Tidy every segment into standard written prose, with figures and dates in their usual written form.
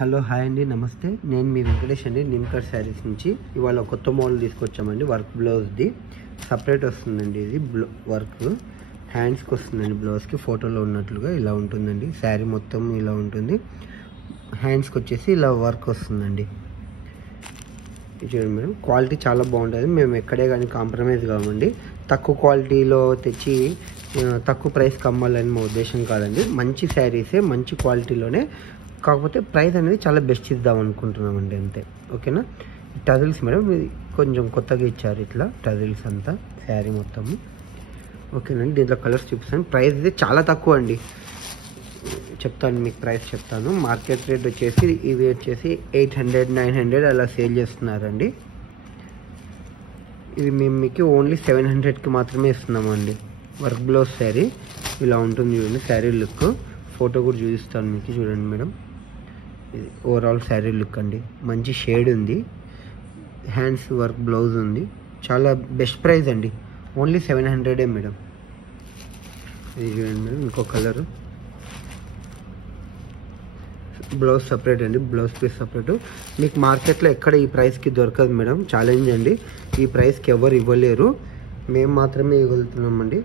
Hello hi అండి, నమస్తే. నేను మీ వెంకటేష్ అండి, నిమ్కర్ శారీస్ నుంచి. ఇవాళ కొత్త మోడల్ తీసుకొచ్చామండి. వర్క్ బ్లౌజ్ది సపరేట్ వస్తుందండి. ఇది వర్క్ హ్యాండ్స్కి వస్తుందండి. బ్లౌజ్కి ఫోటోలో ఉన్నట్లుగా ఇలా ఉంటుందండి. శారీ మొత్తం ఇలా ఉంటుంది. హ్యాండ్స్కి వచ్చేసి ఇలా వర్క్ వస్తుందండి. చూడండి మేడం, క్వాలిటీ చాలా బాగుంటుంది. మేము ఎక్కడే కానీ కాంప్రమైజ్ కావండి. తక్కువ క్వాలిటీలో తెచ్చి తక్కువ ప్రైస్కి అమ్మాలని మా ఉద్దేశం కాదండి. మంచి శారీసే మంచి క్వాలిటీలోనే, కాకపోతే ప్రైస్ అనేది చాలా బెస్ట్ ఇద్దాం అనుకుంటున్నామండి, అంతే. ఓకేనా. టజిల్స్ మేడం కొంచెం కొత్తగా ఇచ్చారు, ఇట్లా టజిల్స్ అంతా శారీ మొత్తము. ఓకేనండి, దీంట్లో కలర్స్ చూపిస్తాను. ప్రైస్ అయితే చాలా తక్కువ అండి. చెప్తాను, మీకు ప్రైస్ చెప్తాను. మార్కెట్ రేట్ వచ్చేసి ఇవి వచ్చేసి 800, 900 అలా సేల్ చేస్తున్నారండి. ఇది మేము మీకు ఓన్లీ 700కి మాత్రమే ఇస్తున్నామండి. వర్క్ బ్లౌజ్ శారీ ఇలా ఉంటుంది. చూడండి శారీ లుక్, ఫోటో కూడా చూపిస్తాను మీకు. చూడండి మేడం, ఇది ఓవరాల్ శారీ లుక్ అండి. మంచి షేడ్ ఉంది, హ్యాండ్స్ వర్క్ బ్లౌజ్ ఉంది. చాలా బెస్ట్ ప్రైస్ అండి. Only 700 madam. ఇది చూడండి మేడం, ఇంకో కలరు. బ్లౌజ్ సపరేట్ అండి, బ్లౌజ్ పీస్ సపరేట్. మీకు మార్కెట్లో ఎక్కడ ఈ ప్రైస్కి దొరకదు మేడం. ఛాలెంజ్ అండి, ఈ ప్రైస్కి ఎవరు ఇవ్వలేరు, మేము మాత్రమే ఇవ్వగలుగుతున్నామండి.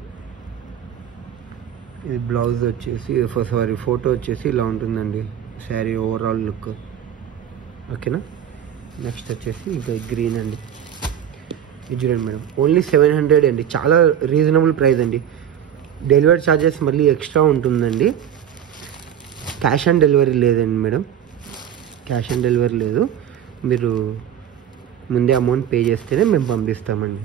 ఇది బ్లౌజ్ వచ్చేసి ఫోటో వచ్చేసి ఇలా ఉంటుందండి శారీ ఓవరాల్ లుక్. ఓకేనా. నెక్స్ట్ వచ్చేసి ఇంకా గ్రీన్ అండి. ఇది చూడండి మేడం, ఓన్లీ 700 అండి. చాలా రీజనబుల్ ప్రైస్ అండి. డెలివరీ ఛార్జెస్ మళ్ళీ ఎక్స్ట్రా ఉంటుందండి. క్యాష్ ఆన్ డెలివరీ లేదండి మేడం, క్యాష్ ఆన్ డెలివరీ లేదు. మీరు ముందే అమౌంట్ పే చేస్తేనే మేము పంపిస్తామండి.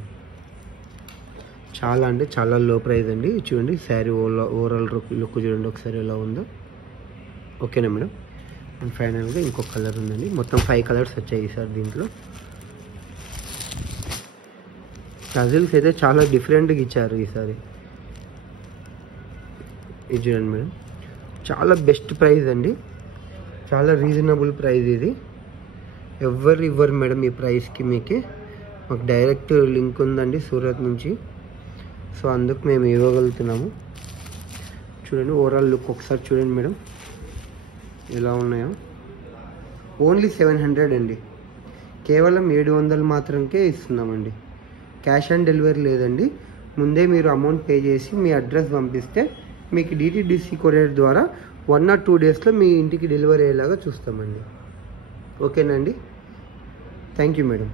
చాలా అంటే చాలా లో ప్రైస్ అండి. చూడండి శారీ ఓవరాల్ లుక్ చూడండి ఒకసారి ఎలా ఉందో. ఓకేనా మేడం. అండ్ ఫైనల్గా ఇంకొక కలర్ ఉందండి. మొత్తం 5 కలర్స్ వచ్చాయి సార్ దీంట్లో. టజిల్స్ అయితే చాలా డిఫరెంట్గా ఇచ్చారు ఈసారి. ఇది చూడండి మేడం, చాలా బెస్ట్ ప్రైస్ అండి, చాలా రీజనబుల్ ప్రైస్. ఇది ఎవరు ఇవ్వరు మేడం ఈ ప్రైస్కి. మీకు మాకు డైరెక్ట్ లింక్ ఉందండి సూరత్ నుంచి, సో అందుకు మేము ఇవ్వగలుగుతున్నాము. చూడండి ఓవరాల్ లుక్ ఒకసారి చూడండి మేడం ఎలా ఉన్నాయో. ఓన్లీ 700 అండి, కేవలం 700 మాత్రంకే ఇస్తున్నామండి. క్యాష్ ఆన్ డెలివరీ లేదండి. ముందే మీరు అమౌంట్ పే చేసి మీ అడ్రస్ పంపిస్తే మీకు DTDC కొరియర్ ద్వారా 1 or 2 డేస్లో మీ ఇంటికి డెలివరీ అయ్యేలాగా చూస్తామండి. ఓకేనండి. Thank you madam.